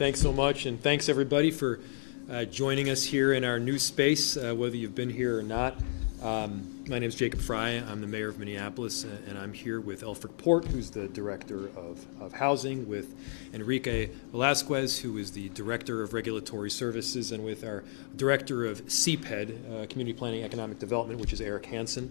Thanks so much, and thanks everybody for joining us here in our new space, whether you've been here or not. My name is Jacob Frey. I'm the mayor of Minneapolis, and I'm here with Elfric Porte, who's the director of housing, with Enrique Velazquez, who is the director of regulatory services, and with our director of CPED, Community Planning Economic Development, which is Eric Hansen.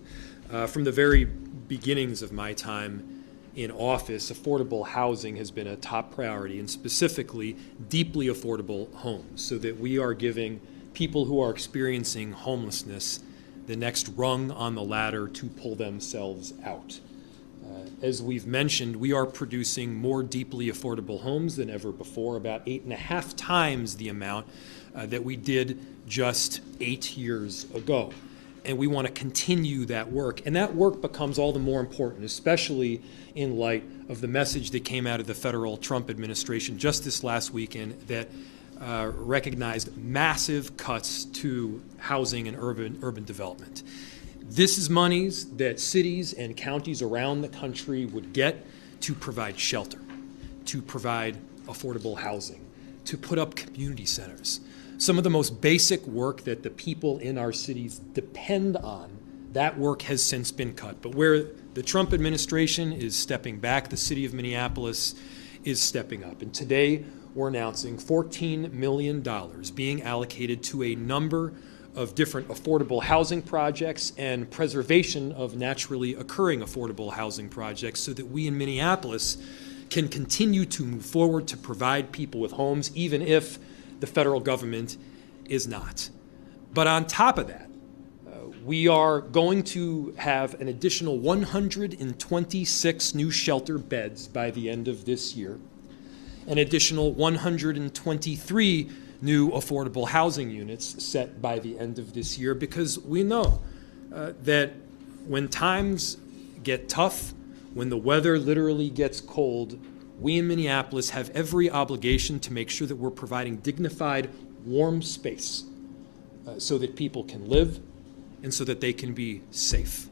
From the very beginnings of my time in office, affordable housing has been a top priority, and specifically deeply affordable homes, so that we are giving people who are experiencing homelessness the next rung on the ladder to pull themselves out. As we've mentioned, we are producing more deeply affordable homes than ever before, about 8.5 times the amount that we did just 8 years ago. And we want to continue that work. And that work becomes all the more important, especially in light of the message that came out of the federal Trump administration just this last weekend that recognized massive cuts to housing and urban development. This is monies that cities and counties around the country would get to provide shelter, to provide affordable housing, to put up community centers. Some of the most basic work that the people in our cities depend on, that work has since been cut. But where the Trump administration is stepping back, the City of Minneapolis is stepping up. And today, we're announcing $14 million being allocated to a number of different affordable housing projects and preservation of naturally occurring affordable housing projects, so that we in Minneapolis can continue to move forward to provide people with homes, even if the federal government is not. But on top of that, we are going to have an additional 126 new shelter beds by the end of this year, an additional 123 new affordable housing units set by the end of this year, because we know that when times get tough, when the weather literally gets cold, we in Minneapolis have every obligation to make sure that we're providing dignified, warm space so that people can live and so that they can be safe.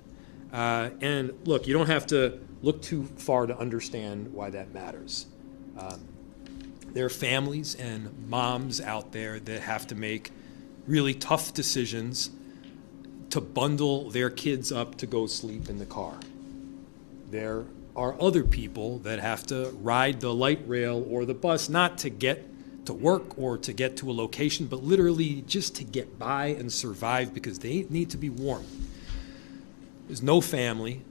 And look, you don't have to look too far to understand why that matters. There are families and moms out there that have to make really tough decisions to bundle their kids up to go sleep in the car. There are other people that have to ride the light rail or the bus, not to get to work or to get to a location, but literally just to get by and survive because they need to be warm. There's no family,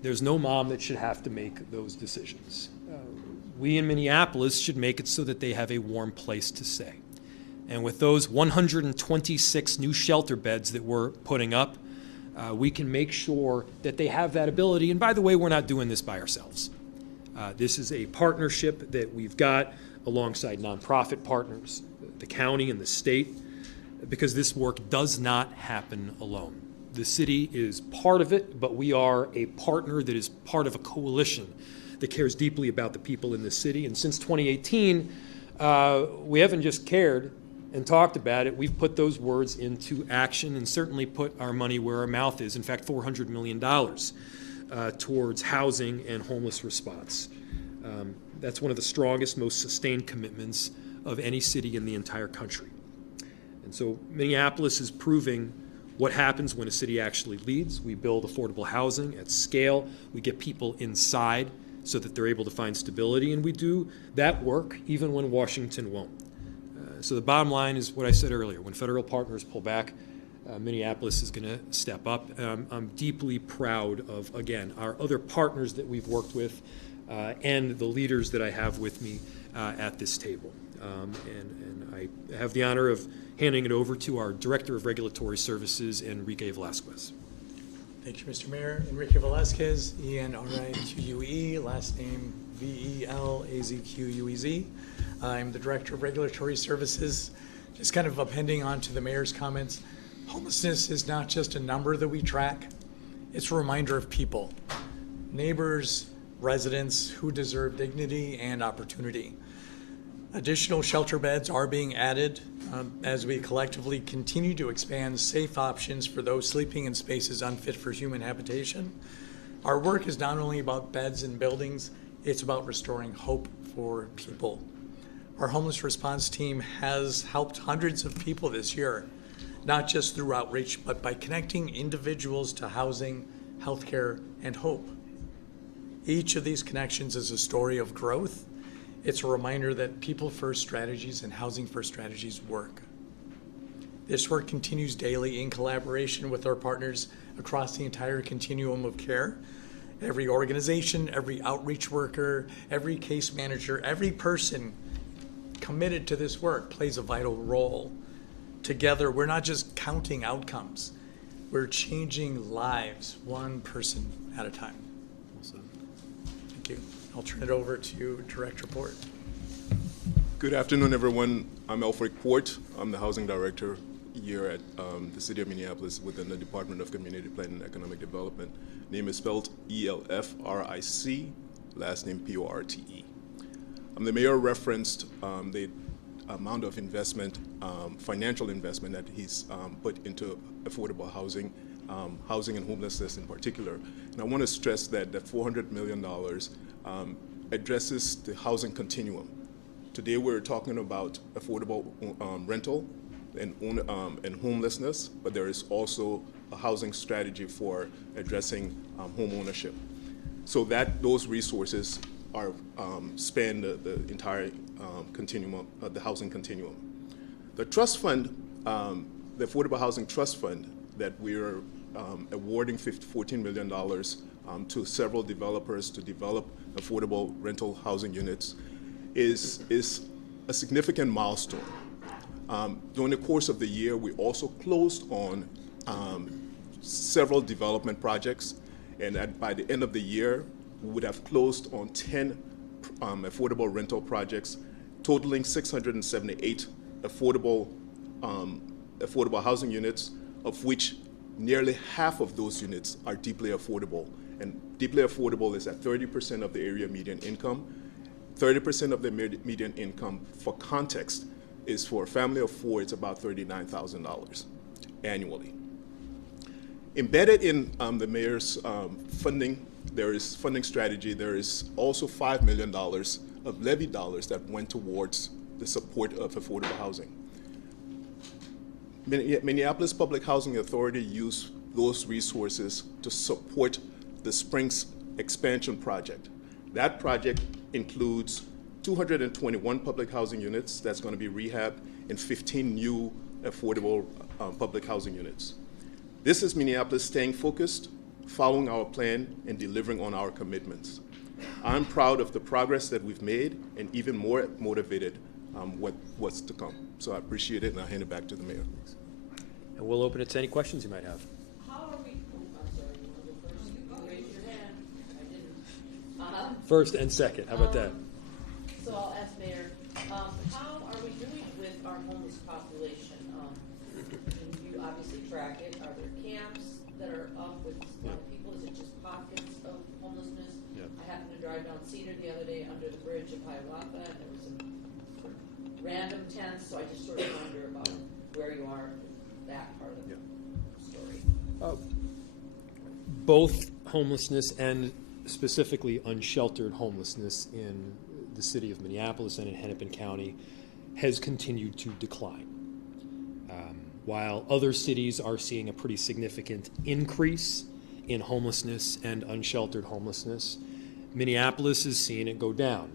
there's no mom that should have to make those decisions. We in Minneapolis should make it so that they have a warm place to stay. And with those 126 new shelter beds that we're putting up, we can make sure that they have that ability. And by the way, we're not doing this by ourselves. This is a partnership that we've got alongside nonprofit partners, the county and the state, because this work does not happen alone. The city is part of it, but we are a partner that is part of a coalition that cares deeply about the people in the city. And since 2018, we haven't just cared and talked about it, we've put those words into action and certainly put our money where our mouth is. In fact, $400 million towards housing and homeless response. That's one of the strongest, most sustained commitments of any city in the entire country. And so Minneapolis is proving what happens when a city actually leads. We build affordable housing at scale. We get people inside so that they're able to find stability, and we do that work even when Washington won't. So the bottom line is what I said earlier. When federal partners pull back, Minneapolis is going to step up. I'm deeply proud of, again, our other partners that we've worked with and the leaders that I have with me at this table. And I have the honor of handing it over to our Director of Regulatory Services, Enrique Velazquez. Thank you, Mr. Mayor. Enrique Velazquez, E-N-R-I-Q-U-E, last name V-E-L-A-Z-Q-U-E-Z. I'm the Director of Regulatory Services. Just kind of appending on to the Mayor's comments, homelessness is not just a number that we track, it's a reminder of people, neighbors, residents who deserve dignity and opportunity. Additional shelter beds are being added as we collectively continue to expand safe options for those sleeping in spaces unfit for human habitation. Our work is not only about beds and buildings, it's about restoring hope for people. Our homeless response team has helped hundreds of people this year, not just through outreach, but by connecting individuals to housing, healthcare, and hope. Each of these connections is a story of growth. It's a reminder that people-first strategies and housing-first strategies work. This work continues daily in collaboration with our partners across the entire continuum of care. Every organization, every outreach worker, every case manager, every person committed to this work plays a vital role. Together, we're not just counting outcomes, we're changing lives one person at a time. Thank you. I'll turn it over to Director Porte. Good afternoon, everyone. I'm Elfric Porte. I'm the Housing Director here at the City of Minneapolis within the Department of Community Planning and Economic Development. Name is spelled Elfric, last name Porte. The mayor referenced the amount of investment, financial investment that he's put into affordable housing, housing and homelessness in particular. And I want to stress that the $400 million addresses the housing continuum. Today we're talking about affordable rental and homelessness, but there is also a housing strategy for addressing home ownership. So that those resources are span the entire continuum, the housing continuum. The trust fund, the Affordable Housing Trust Fund that we're awarding $14 million to several developers to develop affordable rental housing units is a significant milestone. During the course of the year, we also closed on several development projects, and by the end of the year, we would have closed on 10 affordable rental projects, totaling 678 affordable housing units, of which nearly half of those units are deeply affordable. And deeply affordable is at 30% of the area median income. 30% of the median income, for context, is for a family of four, it's about $39,000 annually. Embedded in the mayor's funding, there is funding strategy. There is also $5 million of levy dollars that went towards the support of affordable housing. Minneapolis Public Housing Authority used those resources to support the Springs expansion project. That project includes 221 public housing units that's going to be rehabbed and 15 new affordable public housing units. This is Minneapolis staying focused, following our plan, and delivering on our commitments. I'm proud of the progress that we've made and even more motivated what's to come. So I appreciate it, and I'll hand it back to the mayor. And we'll open it to any questions you might have. How are we, I'm sorry, you want to go first? You raised your hand. I didn't. First and second, how about that? So I'll ask Mayor, how are we doing with our homeless population? And you obviously track it. Are there camps that are up with a lot of people? Is it just pockets of homelessness? Yeah. I happened to drive down Cedar the other day under the bridge of Hiawatha, and there was some sort of random tents, so I just sort of wonder about where you are with that part of the story. Both homelessness and specifically unsheltered homelessness in the city of Minneapolis and in Hennepin County has continued to decline. While other cities are seeing a pretty significant increase in homelessness and unsheltered homelessness, Minneapolis is seeing it go down.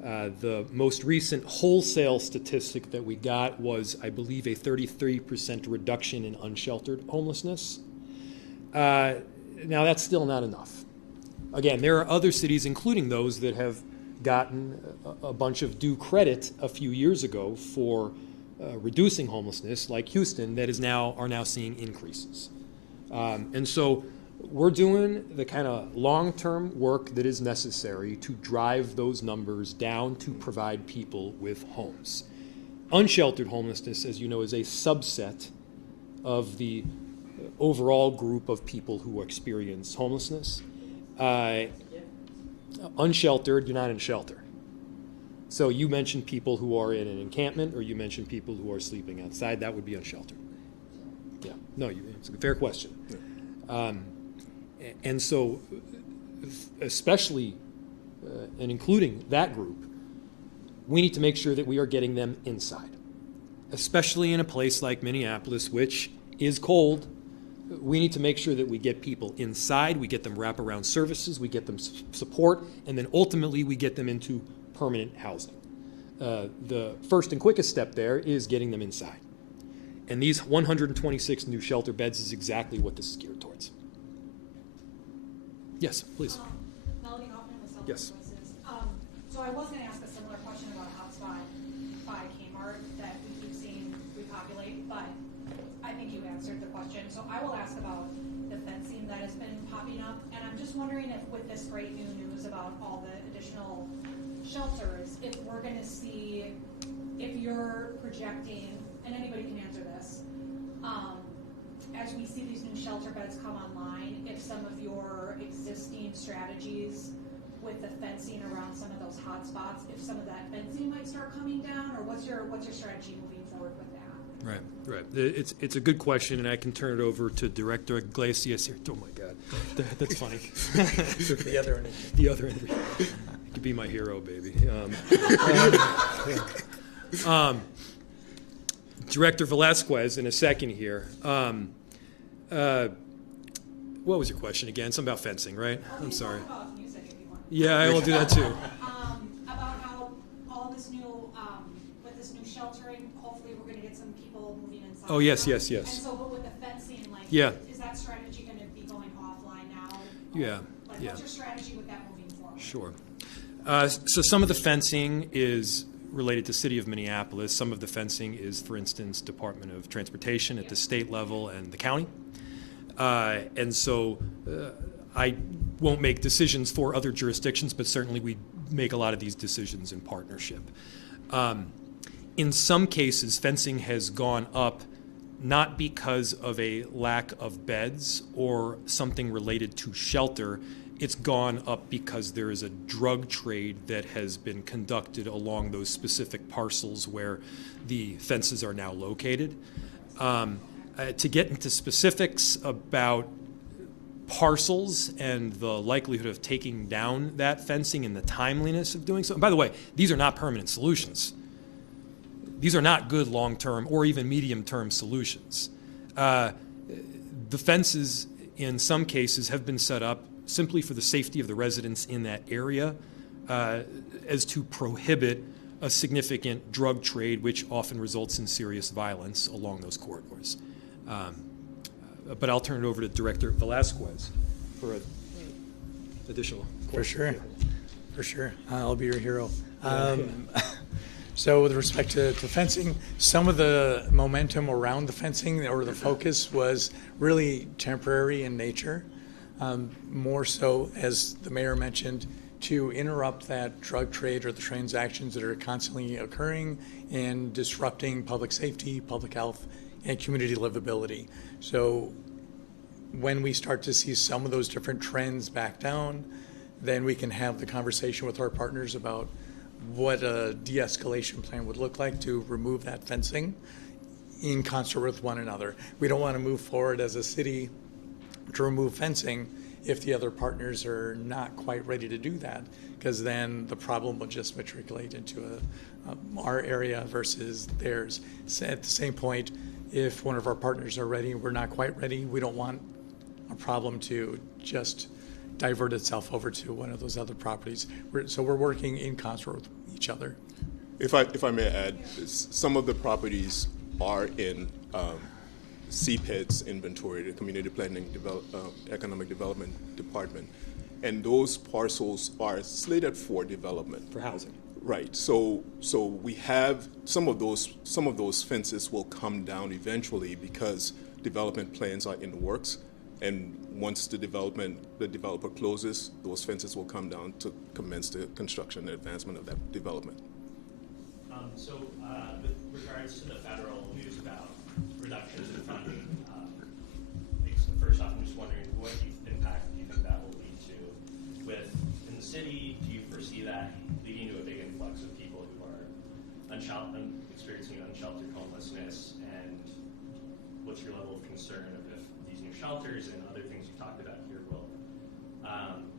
The most recent wholesale statistic that we got was, I believe, a 33% reduction in unsheltered homelessness. Now, that's still not enough. Again, there are other cities, including those that have gotten a bunch of due credit a few years ago for reducing homelessness, like Houston, that are now seeing increases. And so we're doing the kind of long-term work that is necessary to drive those numbers down to provide people with homes. Unsheltered homelessness, as you know, is a subset of the overall group of people who experience homelessness. Unsheltered, you're not in shelter. So you mentioned people who are in an encampment, or you mentioned people who are sleeping outside. That would be unsheltered. Yeah, no, it's a fair question. Yeah. And so, especially, and including that group, we need to make sure that we are getting them inside, especially in a place like Minneapolis, which is cold. We need to make sure that we get people inside, we get them wraparound services, we get them support, and then ultimately we get them into permanent housing. The first and quickest step there is getting them inside. And these 126 new shelter beds is exactly what this is geared towards. Yes, please. Melody Hoffman with Self Yes. Services. So I was going to ask a similar question about a hotspot by Kmart that we keep seeing repopulate, but I think you answered the question. So I will ask about the fencing that has been popping up, and I'm just wondering if with this great new news about all the additional shelters, if we're going to see, if you're projecting, and anybody can answer this, as we see these new shelter beds come online, if some of your existing strategies with the fencing around some of those hot spots, if some of that fencing might start coming down, or what's your strategy moving forward with that? Right. It's a good question, and I can turn it over to Director Iglesias here. Oh my God, that's funny. The other end. The other end. You could be my hero, baby. Director Velazquez, in a second here. What was your question again? Something about fencing, right? I'm sorry. Talk about music if you want. Yeah, I will do that too. About how all this new, with this new sheltering, hopefully we're going to get some people moving inside. Oh, yes. And so, but with the fencing, like, Yeah. is that strategy going to be going offline now? Yeah, Like, yeah. what's your strategy with that moving forward? Sure. So some of the fencing is related to City of Minneapolis. Some of the fencing is, for instance, Department of Transportation at the state level and the county. And so I won't make decisions for other jurisdictions, but certainly we make a lot of these decisions in partnership. In some cases, fencing has gone up not because of a lack of beds or something related to shelter. It's gone up because there is a drug trade that has been conducted along those specific parcels where the fences are now located. To get into specifics about parcels and the likelihood of taking down that fencing and the timeliness of doing so. And by the way, these are not permanent solutions. These are not good long-term or even medium-term solutions. The fences, in some cases, have been set up simply for the safety of the residents in that area, as to prohibit a significant drug trade, which often results in serious violence along those corridors. But I'll turn it over to Director Velazquez for an additional question. For sure. I'll be your hero. So with respect to fencing, some of the momentum around the fencing or the focus was really temporary in nature. More so, as the mayor mentioned, to interrupt that drug trade or the transactions that are constantly occurring and disrupting public safety, public health, and community livability. So when we start to see some of those different trends back down, then we can have the conversation with our partners about what a de-escalation plan would look like to remove that fencing in concert with one another. We don't want to move forward as a city to remove fencing if the other partners are not quite ready to do that, because then the problem will just matriculate into our area versus theirs. So at the same point, if one of our partners are ready and we're not quite ready, we don't want a problem to just divert itself over to one of those other properties. So we're working in concert with each other. If I may add, some of the properties are in CPED's inventory, the Community Planning Economic Development Department, and those parcels are slated for development. For housing. Right. So we have some of those fences will come down eventually because development plans are in the works, and once the developer closes, those fences will come down to commence the construction and advancement of that development. With regards to the federal news about reductions in funding, first off, I'm just wondering what impact do you think that will lead to in the city? Do you foresee that leading to a big influx of people who are experiencing unsheltered homelessness? And what's your level of concern of if these new shelters and other things you talked about here will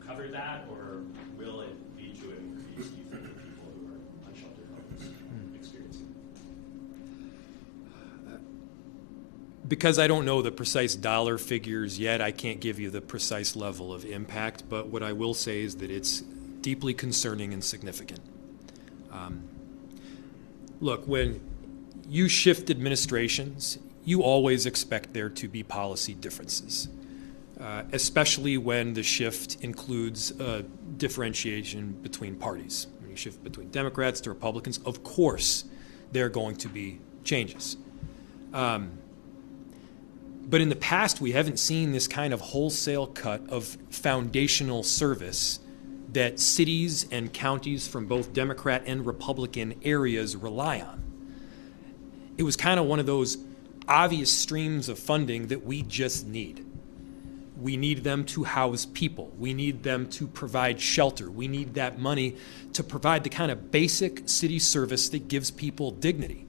cover that, or will it lead to an increase, do you think, of people who are unsheltered homeless? Because I don't know the precise dollar figures yet, I can't give you the precise level of impact, but what I will say is that it's deeply concerning and significant. Look, when you shift administrations, you always expect there to be policy differences, especially when the shift includes differentiation between parties. When you shift between Democrats to Republicans, of course, there are going to be changes. But in the past, we haven't seen this kind of wholesale cut of foundational service that cities and counties from both Democrat and Republican areas rely on. It was kind of one of those obvious streams of funding that we just need. We need them to house people. We need them to provide shelter. We need that money to provide the kind of basic city service that gives people dignity.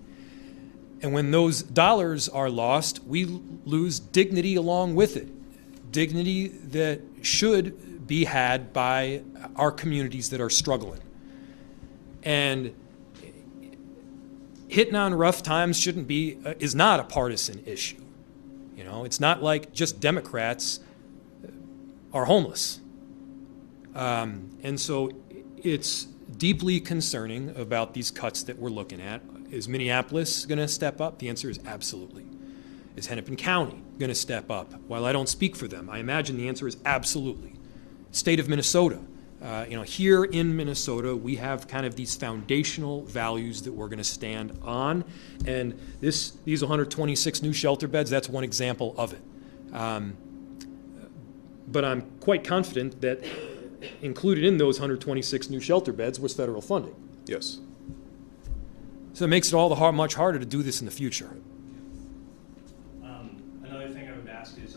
And when those dollars are lost, we lose dignity along with it. Dignity that should be had by our communities that are struggling. And hitting on rough times is not a partisan issue. You know, it's not like just Democrats are homeless. And so it's deeply concerning about these cuts that we're looking at. Is Minneapolis going to step up? The answer is absolutely. Is Hennepin County going to step up? While I don't speak for them, I imagine the answer is absolutely. State of Minnesota. Here in Minnesota, we have kind of these foundational values that we're going to stand on. And these 126 new shelter beds, that's one example of it. But I'm quite confident that included in those 126 new shelter beds was federal funding. Yes. So it makes it all the much harder to do this in the future. Another thing I would ask is,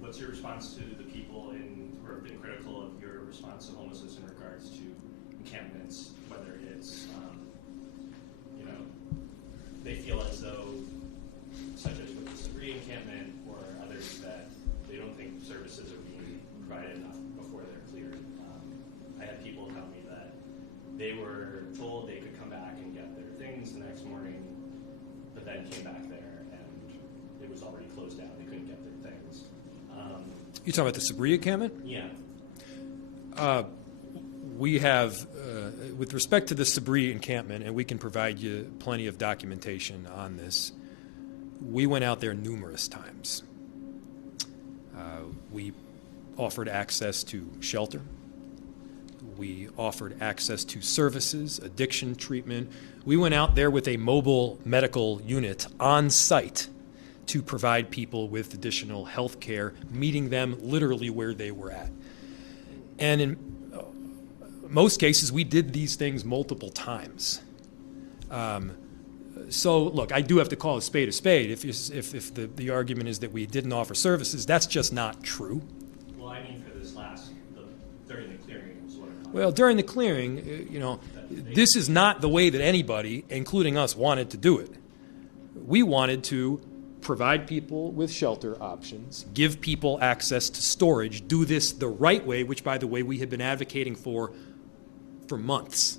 what's your response to the people who have been critical of your response to homelessness in regards to encampments, whether it's, they feel as though, such as with the Sabri encampment or others, that they don't think services are being provided enough before they're cleared. I had people tell me that they were told they could come back and get their things the next morning, but then came back there and it was already closed down. They couldn't get their things. You talking about the Sabri encampment? Yeah. We have, with respect to the Sabri encampment, and we can provide you plenty of documentation on this, we went out there numerous times. We offered access to shelter. We offered access to services, addiction treatment. We went out there with a mobile medical unit on site to provide people with additional health care, meeting them literally where they were at. And in most cases, we did these things multiple times. So, look, I do have to call a spade a spade. If the argument is that we didn't offer services, that's just not true. Well, I mean, for this during the clearing was what I'm Well, during the clearing, this is not the way that anybody, including us, wanted to do it. We wanted to provide people with shelter options, give people access to storage, do this the right way, which, by the way, we had been advocating for months.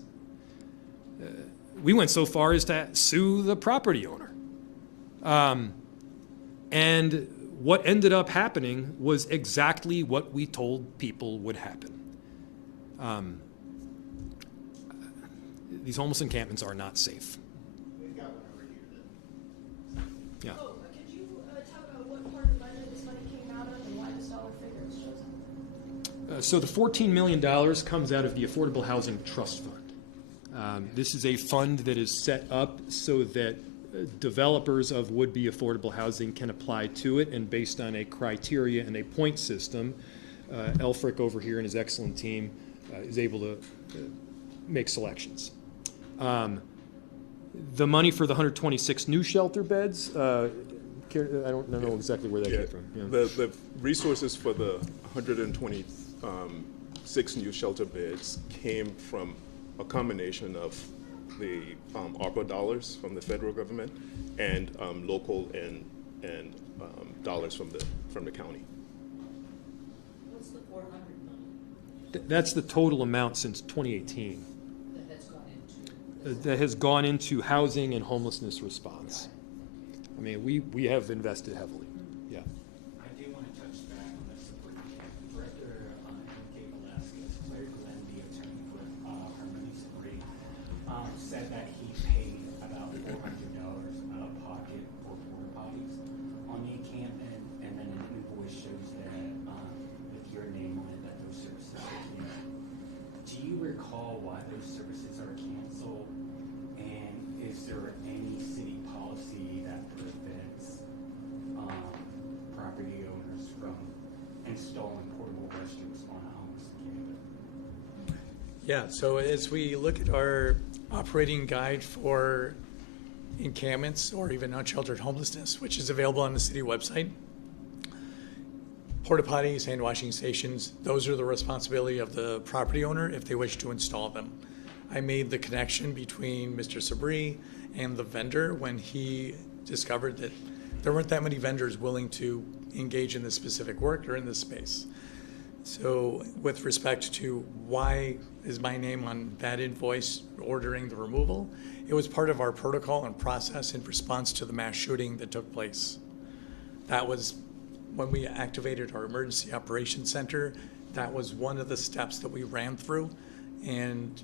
We went so far as to sue the property owner. And what ended up happening was exactly what we told people would happen. These homeless encampments are not safe. We've got one over here then. Yeah. Oh, could you talk about what part of the budget this money came out of and why this dollar figure was chosen? So the $14 million comes out of the Affordable Housing Trust Fund. This is a fund that is set up so that developers of would-be affordable housing can apply to it, and based on a criteria and a point system, Elfric over here and his excellent team is able to make selections. The money for the 126 new shelter beds, I don't know exactly where that came from. Yeah. The resources for the 126 new shelter beds came from a combination of the ARPA dollars from the federal government and local and dollars from the county. What's the 400 million That's the total amount since 2018 that has gone into? that has gone into housing and homelessness response. I mean, we have invested heavily, yeah. I do want to touch back on the support camp. Director Enrique Velazquez, Claire Glenn, the attorney for Harmony Frey, said that he paid about $400 out of pocket for porta potties on the encampment, and then an invoice shows that with your name on it that those services are canceled. Do you recall why those services are canceled? And is there any city policy that prevents property owners from installing portable restrooms on a homeless campus? Yeah, so as we look at our operating guide for encampments or even unsheltered homelessness, which is available on the city website, porta potties, hand washing stations, those are the responsibility of the property owner if they wish to install them. I made the connection between Mr. Sabri and the vendor when he discovered that there weren't that many vendors willing to engage in this specific work or in this space. So with respect to why is my name on that invoice ordering the removal, it was part of our protocol and process in response to the mass shooting that took place. That was when we activated our emergency operations center. That was one of the steps that we ran through and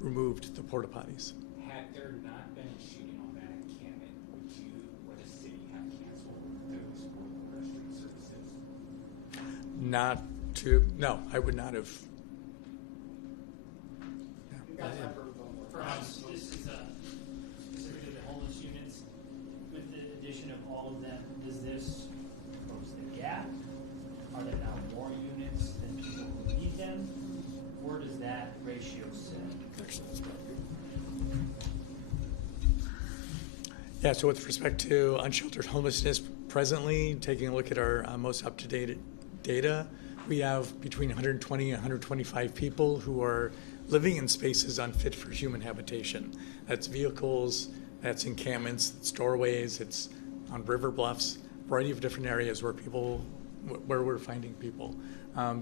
removed the porta potties. Had there not been a shooting on that encampment, would you or the city have canceled those portable restroom services? No, I would not have. You got time for one more. Perhaps this is specifically the homeless units. With the addition of all of them, does this close the gap? Are there now more units than people who need them? Where does that ratio sit? Yeah, so with respect to unsheltered homelessness, presently, taking a look at our most up-to-date data, we have between 120 and 125 people who are living in spaces unfit for human habitation. That's vehicles, that's encampments, it's doorways, it's on river bluffs, a variety of different areas where we're finding people.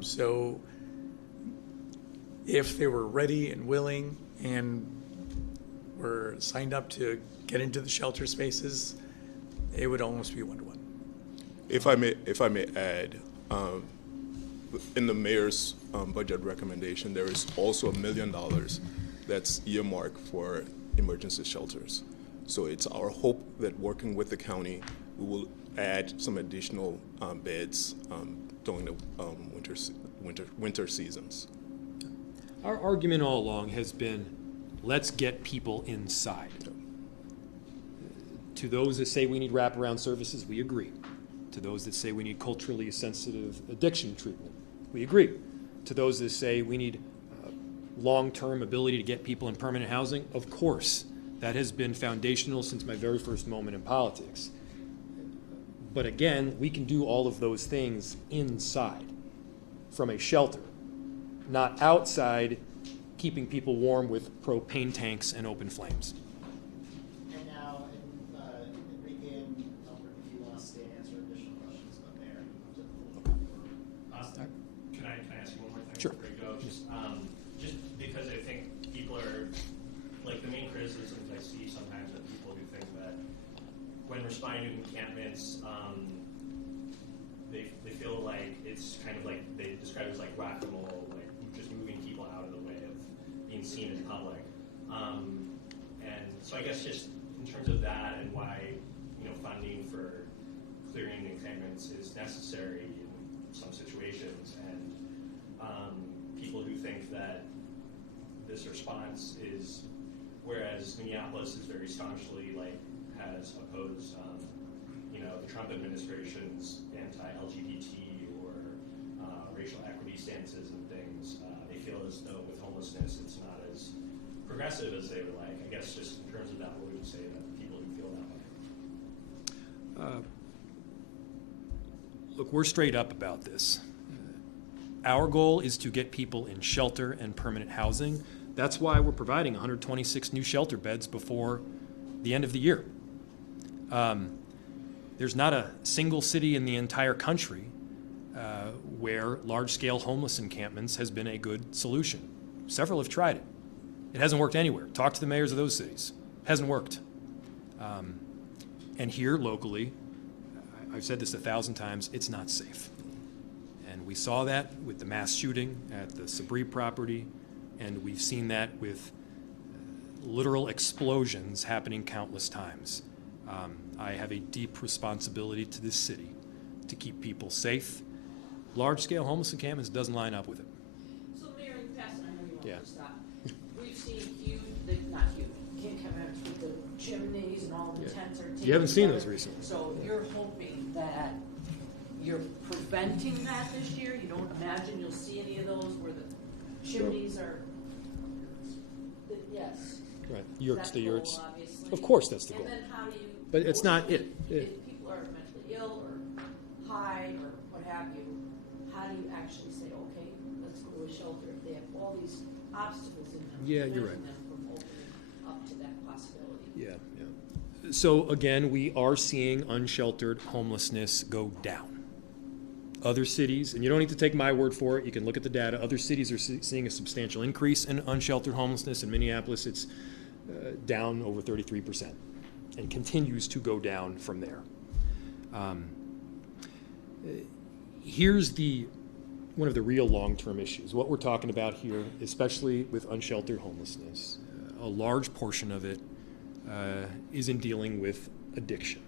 So if they were ready and willing and were signed up to get into the shelter spaces, it would almost be one-to-one. If I may add, in the mayor's budget recommendation, there is also $1 million that's earmarked for emergency shelters. So it's our hope that working with the county, we will add some additional beds during the winter seasons. Our argument all along has been, let's get people inside. To those that say we need wraparound services, we agree. To those that say we need culturally sensitive addiction treatment, we agree. To those that say we need long-term ability to get people in permanent housing, of course. That has been foundational since my very first moment in politics. But again, we can do all of those things inside from a shelter, not outside keeping people warm with propane tanks and open flames. And now, Enrique and Elfric, if you want to stay and answer additional questions about Mayor, you can to the floor. Can I ask you one more thing? Sure. Before you go? Just because I think people are, like the main criticisms I see sometimes of people who think that when responding to encampments, they feel like it's kind of like, they describe it as like rock and roll, like just moving people out of the way of being seen in public. And so I guess just in terms of that and why, funding for clearing encampments is necessary in some situations, and people who think that this response is, whereas Minneapolis is very staunchly has opposed the Trump administration's anti-LGBT or racial equity stances and things, they feel as though with homelessness it's not as progressive as they would like. I guess just in terms of that, what would you say to people who feel that way? Look, we're straight up about this. Our goal is to get people in shelter and permanent housing. That's why we're providing 126 new shelter beds before the end of the year. There's not a single city in the entire country where large-scale homeless encampments has been a good solution. Several have tried it. It hasn't worked anywhere. Talk to the mayors of those cities. It hasn't worked. And here locally, I've said this 1,000 times, it's not safe. And we saw that with the mass shooting at the Sabri property, and we've seen that with literal explosions happening countless times. I have a deep responsibility to this city to keep people safe. Large-scale homeless encampments doesn't line up with it. So Mayor, in the past, and I know you Yeah. want to stop, we've seen huge, not huge, campgrounds with the chimneys and all the Yeah. tents are taken. You haven't seen together. those recently. So you're hoping that you're preventing that this year? You don't imagine you'll see any of those where the chimneys are, yes. Right, yurts, the That's yurts. goal, obviously. Of course that's the goal. And then how do you? But it's not it. If people are mentally ill or high or what have you, how do you actually say, okay, let's go to a shelter if they have all these obstacles in them? Yeah, you're preventing right. them from opening up to that possibility. Yeah, yeah. So again, we are seeing unsheltered homelessness go down. Other cities, and you don't need to take my word for it, you can look at the data, other cities are seeing a substantial increase in unsheltered homelessness. In Minneapolis, it's down over 33% and continues to go down from there. Here's one of the real long-term issues. What we're talking about here, especially with unsheltered homelessness, a large portion of it is in dealing with addiction.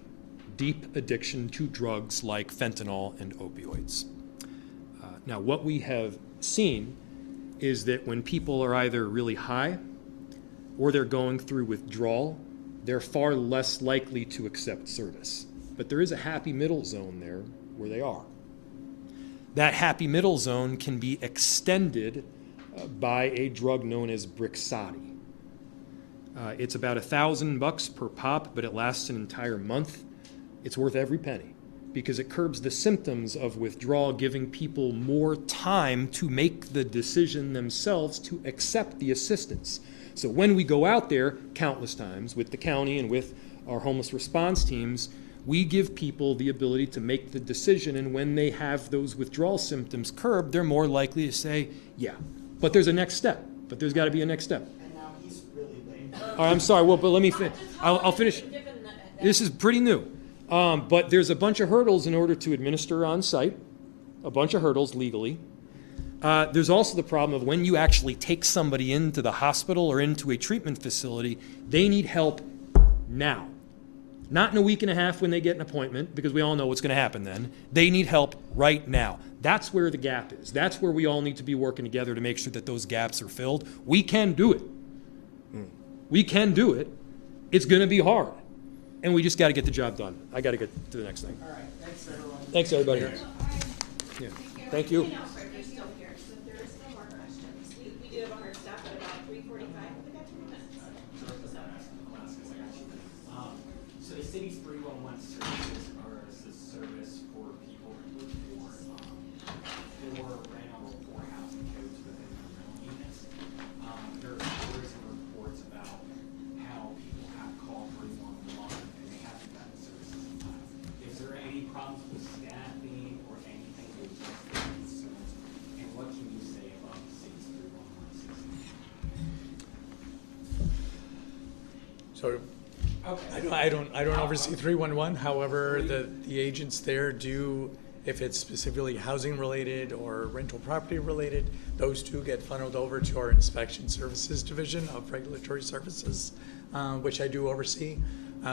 Deep addiction to drugs like fentanyl and opioids. Now, what we have seen is that when people are either really high or they're going through withdrawal, they're far less likely to accept service. But there is a happy middle zone there where they are. That happy middle zone can be extended by a drug known as Brixadi. It's about $1,000 per pop, but it lasts an entire month. It's worth every penny because it curbs the symptoms of withdrawal, giving people more time to make the decision themselves to accept the assistance. So when we go out there countless times with the county and with our homeless response teams, we give people the ability to make the decision, and when they have those withdrawal symptoms curbed, they're more likely to say, yeah, but there's a next step. But there's got to be a next step. And now he's really late. All right, I'm sorry, well, but let me finish. I'll finish. Given that- This is pretty new. But there's a bunch of hurdles in order to administer on site, a bunch of hurdles legally. There's also the problem of when you actually take somebody into the hospital or into a treatment facility, they need help now. Not in a week and a half when they get an appointment, because we all know what's going to happen then. They need help right now. That's where the gap is. That's where we all need to be working together to make sure that those gaps are filled. We can do it. We can do it. It's going to be hard. And we just got to get the job done. I got to get to the next thing. All right, thanks everyone. Thanks, everybody. Yeah. Thank you. Elfric is still here, so there are still more questions. We did have a hard stop at about 3:45, but we got 2 minutes. So the city's 311 services are a service for people who look for rental or housing codes within their rental units. There are stories and reports about how people have called 311 and they haven't gotten services in time. Is there any problems with staffing or anything to address those concerns? And what can you say about the city's 311 system? So Okay. I don't oversee 311. However, the agents there do, if it's specifically housing related or rental property related, those two get funneled over to our inspection services division of regulatory services, which I do oversee.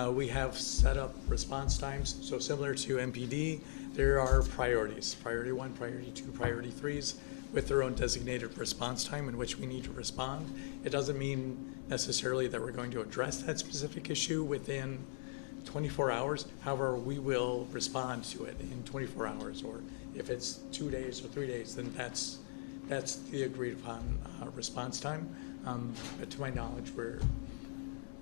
We have set up response times. So similar to MPD, there are priorities, priority 1, priority 2, priority 3s, with their own designated response time in which we need to respond. It doesn't mean necessarily that we're going to address that specific issue within 24 hours. However, we will respond to it in 24 hours, or if it's 2 days or 3 days, then that's the agreed upon response time. But to my knowledge, we're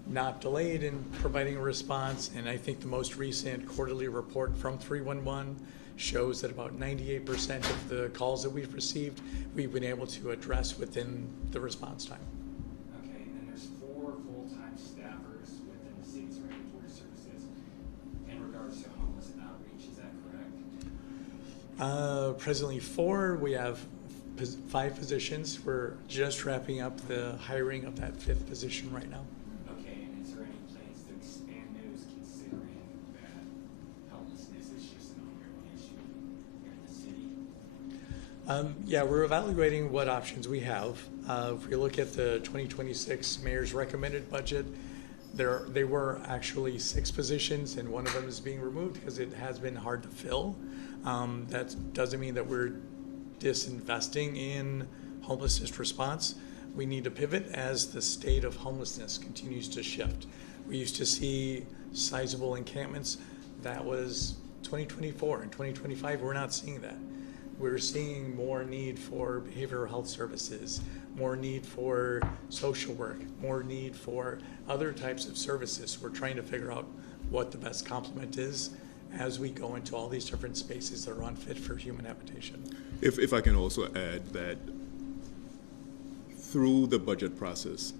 not delayed in providing a response, and I think the most recent quarterly report from 311 shows that about 98% of the calls that we've received, we've been able to address within the response time. Okay, and then there's 4 full-time staffers within the city's regulatory services in regards to homeless outreach, is that correct? Presently 4, we have 5 positions. We're just wrapping up the hiring of that 5th position right now. Okay, and is there any plans to expand those considering Yeah, we're evaluating what options we have. If we look at the 2026 mayor's recommended budget, they were actually 6 positions, and one of them is being removed because it has been hard to fill. That doesn't mean that we're disinvesting in homelessness response. We need to pivot as the state of homelessness continues to shift. We used to see sizable encampments. That was 2024. In 2025, we're not seeing that. We're seeing more need for behavioral health services, more need for social work, more need for other types of services. We're trying to figure out what the best complement is as we go into all these different spaces that are unfit for human habitation. If I can also add that through the budget process,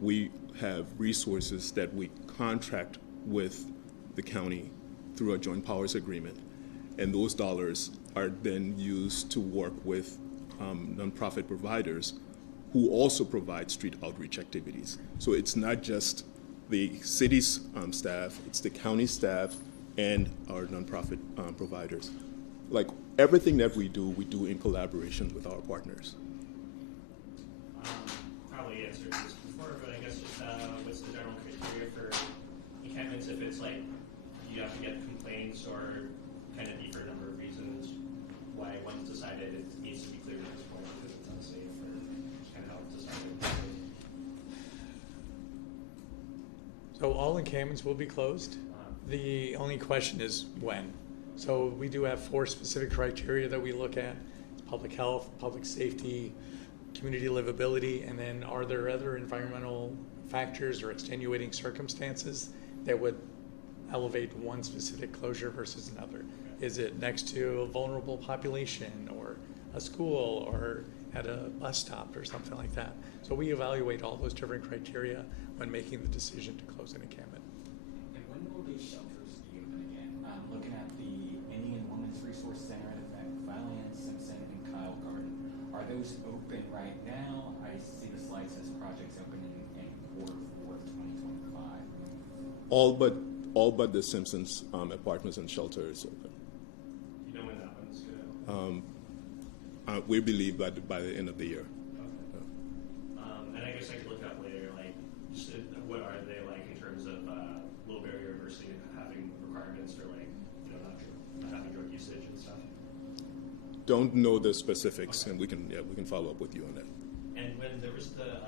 we have resources that we contract with the county through a joint powers agreement. And those dollars are then used to work with nonprofit providers who also provide street outreach activities. So it's not just the city's staff, it's the county staff and our nonprofit providers. Like everything that we do in collaboration with our partners. Probably answered this before, but I guess just what's the general criteria for encampments? If it's like you have to get complaints or kind of be for a number of reasons, why one's decided it needs to be cleared at this point because it's unsafe, or just kind of how it's decided. So all encampments will be closed. The only question is when. So we do have 4 specific criteria that we look at: public health, public safety, community livability, and then are there other environmental factors or extenuating circumstances that would elevate one specific closure versus another? Is it next to a vulnerable population or a school or at a bus stop or something like that? So we evaluate all those different criteria when making the decision to close an encampment. And when will these shelters be open again? Looking at the Indian Women's Resource Center at Valiant, Simpson, and Kyle Garden. Are those open right now? I see the slide says projects opening in Q4 2025. All but the Simpsons apartments and shelter is open. You know when that one's gonna? We believe that by the end of the year. Okay. And I guess I could look up later, like, just what are they like in terms of low barrier diversity having requirements for like, you know, not having drug usage and stuff. Don't know the specifics, Okay. and we can follow up with you on that. And when there was the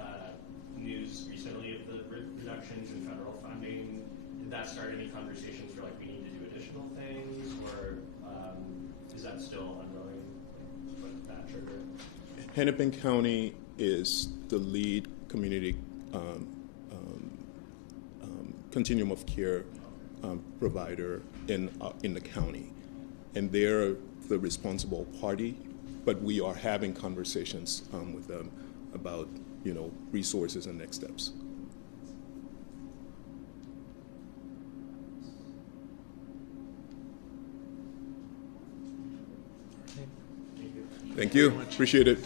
news recently of the reductions in federal funding, did that start any conversations for like we need to do additional things, or is that still ongoing with that trigger? Hennepin County is the lead community continuum of care provider in the county, and they're the responsible party. But we are having conversations with them about resources and next steps. Thank you. Appreciate it.